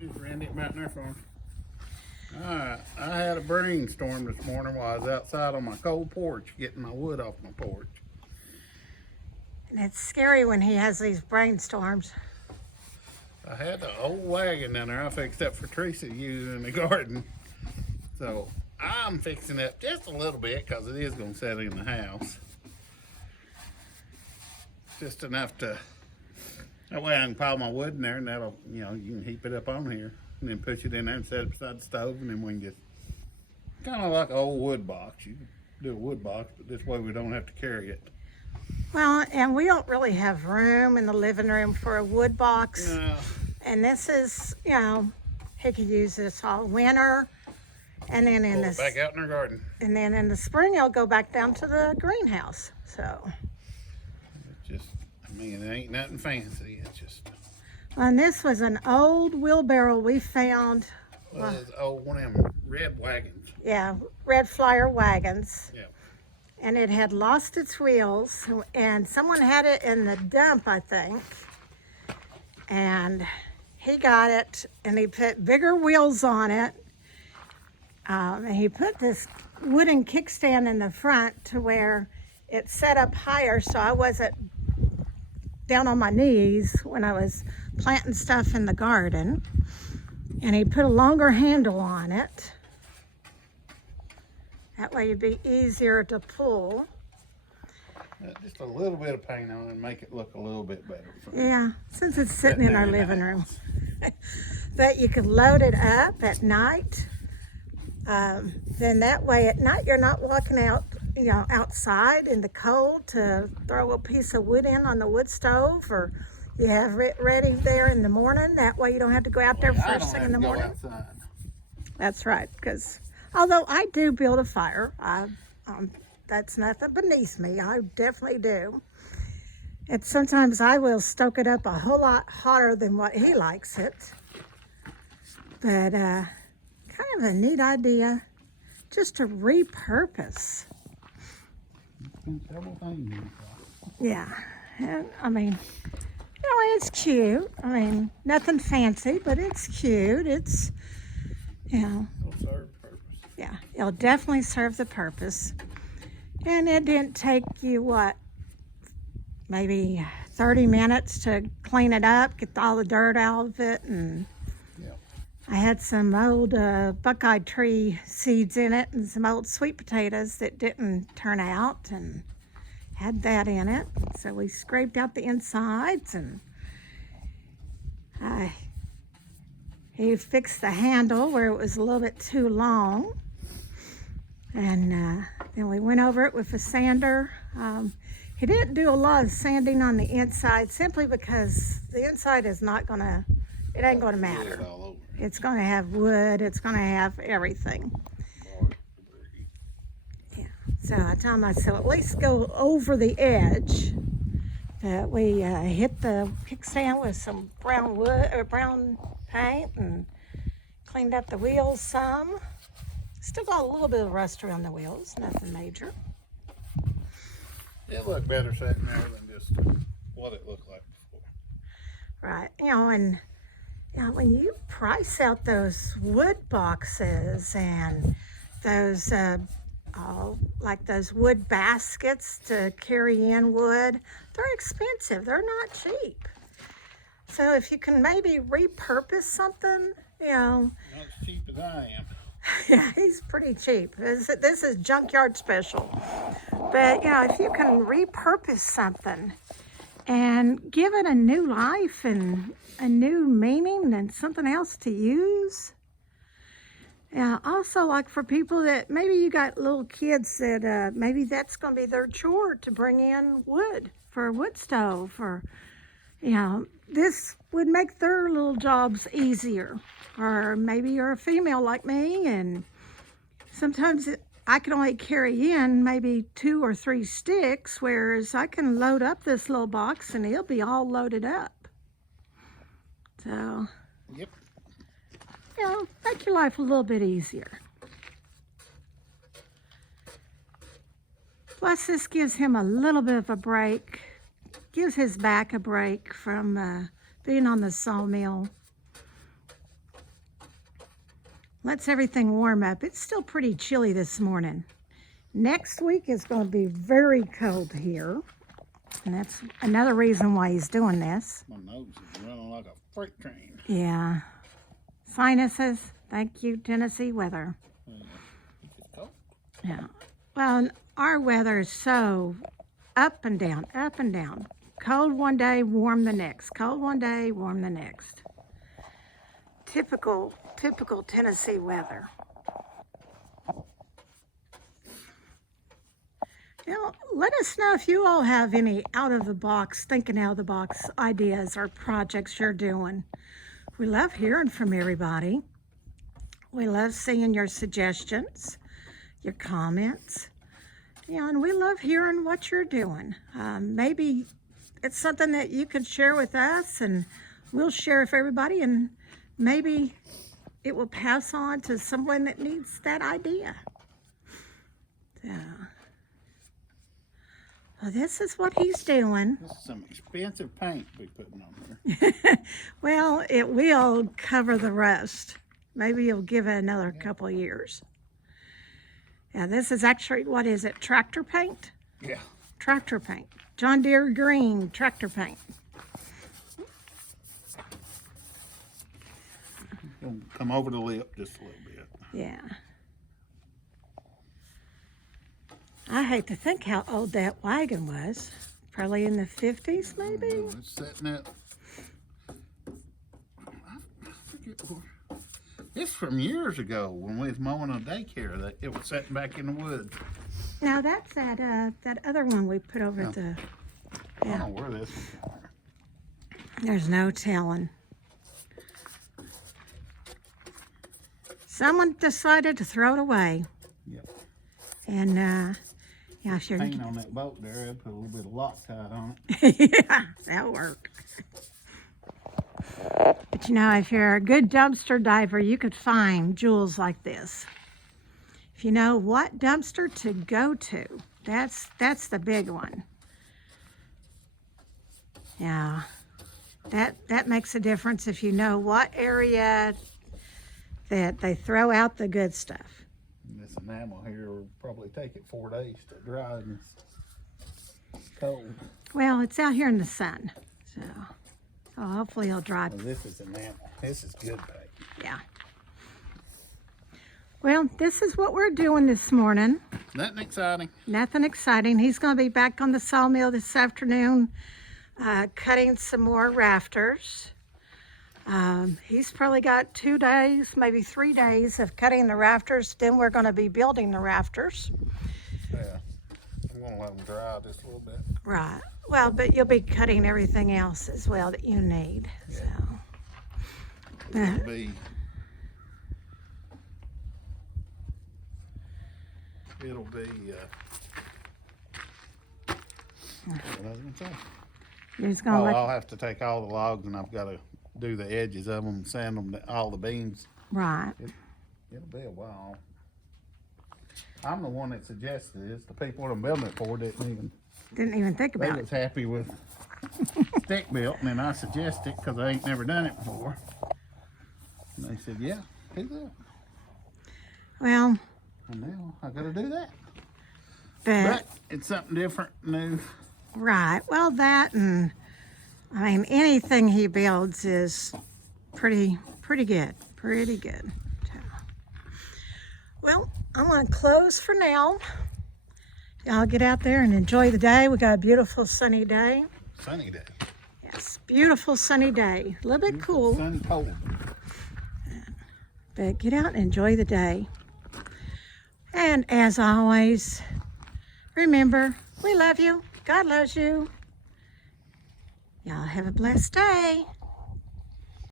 Just ran it back in there for him. Alright, I had a brainstorm this morning while I was outside on my cold porch getting my wood off my porch. And it's scary when he has these brainstorms. I had the old wagon down there I fixed up for Teresa to use in the garden. So I'm fixing it just a little bit because it is going to set in the house. Just enough to, that way I can pile my wood in there and that'll, you know, you can heap it up on here and then push it in there and set it beside the stove and then we can just, kind of like an old wood box. You can do a wood box, but this way we don't have to carry it. Well, and we don't really have room in the living room for a wood box. No. And this is, you know, he could use this all winter. And then in Pull it back out in our garden. And then in the spring, he'll go back down to the greenhouse. So. It's just, I mean, it ain't nothing fancy. It's just. And this was an old wheelbarrow we found. Well, it's one of them red wagons. Yeah, red flyer wagons. Yeah. And it had lost its wheels, and someone had it in the dump, I think. And he got it, and he put bigger wheels on it. And he put this wooden kickstand in the front to where it set up higher, so I wasn't down on my knees when I was planting stuff in the garden. And he put a longer handle on it. That way it'd be easier to pull. Just a little bit of paint on it and make it look a little bit better. Yeah, since it's sitting in our living room. But you can load it up at night. Then that way at night you're not walking out, you know, outside in the cold to throw a piece of wood in on the wood stove, or you have it ready there in the morning. That way you don't have to go out there first thing in the morning. That's right, because although I do build a fire, that's nothing beneath me. I definitely do. And sometimes I will stoke it up a whole lot hotter than what he likes it. But kind of a neat idea just to repurpose. Yeah, and I mean, you know, it's cute. I mean, nothing fancy, but it's cute. It's, you know. It'll serve the purpose. Yeah, it'll definitely serve the purpose. And it didn't take you, what, maybe 30 minutes to clean it up, get all the dirt out of it. And I had some old buckeye tree seeds in it and some old sweet potatoes that didn't turn out, and had that in it. So we scraped out the insides, and he fixed the handle where it was a little bit too long. And then we went over it with a sander. He didn't do a lot of sanding on the inside simply because the inside is not gonna, it ain't gonna matter. It's gonna have wood, it's gonna have everything. Yeah, so I told myself at least go over the edge. That we hit the kickstand with some brown wood or brown paint and cleaned up the wheels some. Still got a little bit of rust around the wheels, nothing major. It looked better sitting there than just what it looked like before. Right, you know, and you know, when you price out those wood boxes and those, like those wood baskets to carry in wood, they're expensive. They're not cheap. So if you can maybe repurpose something, you know. Not as cheap as I am. Yeah, he's pretty cheap. This is junkyard special. But, you know, if you can repurpose something and give it a new life and a new meaning and something else to use. Yeah, also like for people that maybe you got little kids that maybe that's going to be their chore to bring in wood for a wood stove, or, you know, this would make their little jobs easier. Or maybe you're a female like me, and sometimes I can only carry in maybe 2 or 3 sticks, whereas I can load up this little box and it'll be all loaded up. So, yep. You know, make your life a little bit easier. Plus, this gives him a little bit of a break, gives his back a break from being on the sawmill. lets everything warm up. It's still pretty chilly this morning. Next week is going to be very cold here. And that's another reason why he's doing this. My nose is running like a freight train. Yeah. Sinuses. Thank you, Tennessee weather. It's cold. Yeah. Well, our weather is so up and down, up and down. Cold one day, warm the next. Cold one day, warm the next. Typical Tennessee weather. You know, let us know if you all have any thinking out of the box ideas or projects you're doing. We love hearing from everybody. We love seeing your suggestions, your comments. You know, and we love hearing what you're doing. Maybe it's something that you could share with us and we'll share with everybody, and maybe it will pass on to someone that needs that idea. So, well, this is what he's doing. This is some expensive paint we putting on here. Well, it will cover the rust. Maybe you'll give it another couple of years. Yeah, this is actually, what is it, tractor paint? Yeah. Tractor paint. John Deere green tractor paint. Gonna come over the lip just a little bit. Yeah. I hate to think how old that wagon was. Probably in the 50s, maybe? It's sitting at, I forget where. It's from years ago when we was mowing a daycare that it was sitting back in the woods. No, that's that other one we put over at the, I don't know where this one is. there's no telling. Someone decided to throw it away. Yep. And, yeah, sure. Paint on that boat there, I put a little bit of Loctite on it. Yeah, that'll work. But you know, if you're a good dumpster diver, you could find jewels like this. If you know what dumpster to go to, that's the big one. Yeah, that makes a difference if you know what area that they throw out the good stuff. And this enamel here will probably take it 4 days to dry and it's cold. Well, it's out here in the sun, so hopefully it'll dry. Well, this is enamel. This is good paint. Yeah. Well, this is what we're doing this morning. Nothing exciting. Nothing exciting. He's going to be back on the sawmill this afternoon, cutting some more rafters. He's probably got 2 days, maybe 3 days of cutting the rafters. Then we're going to be building the rafters. Yeah. I'm going to let them dry just a little bit. Right. Well, but you'll be cutting everything else as well that you need. Yeah. So. It'll be what was I gonna say? You're just going to I'll have to take all the logs and I've got to do the edges of them, sand them, all the beams. Right. It'll be a while. I'm the one that suggested this. The people that I'm building it for didn't even think they about was it. happy with stick built, and then I suggested it because I ain't never done it before. And they said, yeah, do that. Well, And now I got to do that. but it's something different, new. right. Well, that and I mean anything he builds is pretty good. Pretty good. So, well, I'm going to close for now. Y'all get out there and enjoy the day. We got a beautiful sunny day. Sunny day. Yes, beautiful sunny day. A little bit cool, Sunny cold. but get out and enjoy the day. And as always, remember, we love you. God loves you. Y'all have a blessed day.